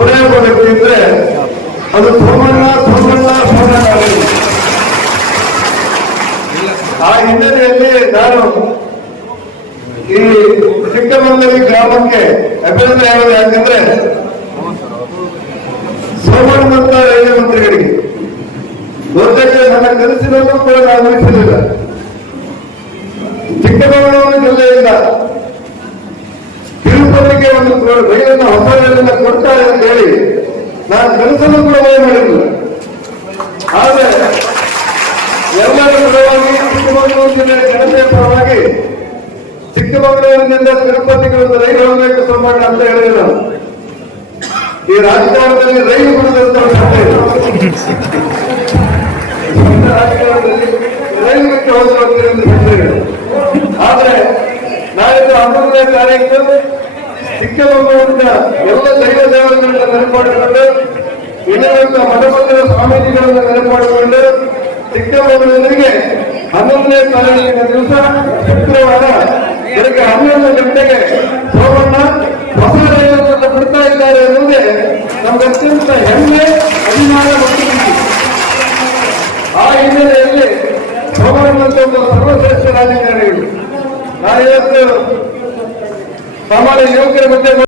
ಒಬ್ಬರೇ ಒಬ್ಬ ವ್ಯಕ್ತಿ ಇದ್ರೆ ಅದು ಸೋಮಣ್ಣ ಸೋಮಣ್ಣ ಆಗಲಿ. ಆ ಹಿನ್ನೆಲೆಯಲ್ಲಿ ನಾನು ಈ ಚಿಕ್ಕಮಂಗಲಿ ಗ್ರಾಮಕ್ಕೆ ಅಭಿನಂದನೆ ಹೇಳೋದು ಯಾಕಂದ್ರೆ ಸೋಮಣ್ಣಂತ ರೈಲ್ವೆ ಮಂತ್ರಿಗಳಿಗೆ ಬಹುತೇಕ ನನ್ನ ಕನಸಿನಲ್ಲೂ ಕೂಡ ನಾನು ಊಹಿಸಲಿಲ್ಲ ತಿರುಪತಿಗೆ ಒಂದು ರೈಲನ್ನು ಹೊಸ ಕೊಡ್ತಾರೆ ಅಂತ ಹೇಳಿ ನಾನು ಕನಸನ್ನು ಕೂಡ ಮನೆ ಮಾಡಿರಲಿಲ್ಲ ಆದರೆ ಎಲ್ಲರ ಪರವಾಗಿ ಚಿಕ್ಕಮಗಳೂರು ಜಿಲ್ಲೆಯ ಜನತೆಯ ಪರವಾಗಿ ಚಿಕ್ಕಮಗಳೂರಿನಿಂದ ತಿರುಪತಿಗೆ ಒಂದು ರೈಲು ಹೋಗಬೇಕು ಸಂಬಂಧ ಅಂತ ಹೇಳಿದ್ರು. ನಾನು. ಈ ರಾಜಕಾರಣದಲ್ಲಿ ರೈಲು ಬಿಡುವುದಂತ ರಾಜಕಾರಣದಲ್ಲಿ ರೈಲು ಬಿಟ್ಟು ಹೋಗಿ ಹೋಗ್ತೀರಿ ನಾಳೆ ಹನ್ನೊಂದನೇ ತಾರೀಕು ಚಿಕ್ಕಮಗಳೂರಿನ ಎಲ್ಲ ದೈವ ದೇವರುಗಳನ್ನ ನೆನಪಾಡಿಕೊಂಡು ಇನ್ನಿರುವಂತ ಮಠಮಂದಿರ ಸ್ವಾಮೀಜಿಗಳನ್ನ ನೆನಪಾಡಿಕೊಂಡು ಚಿಕ್ಕಮಗಳೂರಿಗೆ ಹನ್ನೊಂದನೇ ತಾರೀಕಿನ ದಿವಸ ಶುಕ್ರವಾರ ಬೆಳಗ್ಗೆ ಹನ್ನೊಂದು ಗಂಟೆಗೆ ಸೋಮಣ್ಣ ಹೊಸ ರೈಲನ್ನು ಬಿಡ್ತಾ ಇದ್ದಾರೆ ಎನ್ನುವುದೇ ನಮ್ಗೆ ಅತ್ಯಂತ ಹೆಮ್ಮೆ, ಅಭಿಮಾನ ಮತ್ತು ಆ ಹಿನ್ನೆಲೆಯಲ್ಲಿ ಸೋಮಣ್ಣಂತ ಒಂದು ಸರ್ವಶ್ರೇಷ್ಠ ರಾಜಕಾರಣಿಗಳು. ನಾನು ಇವತ್ತು సామాన్య యువకుల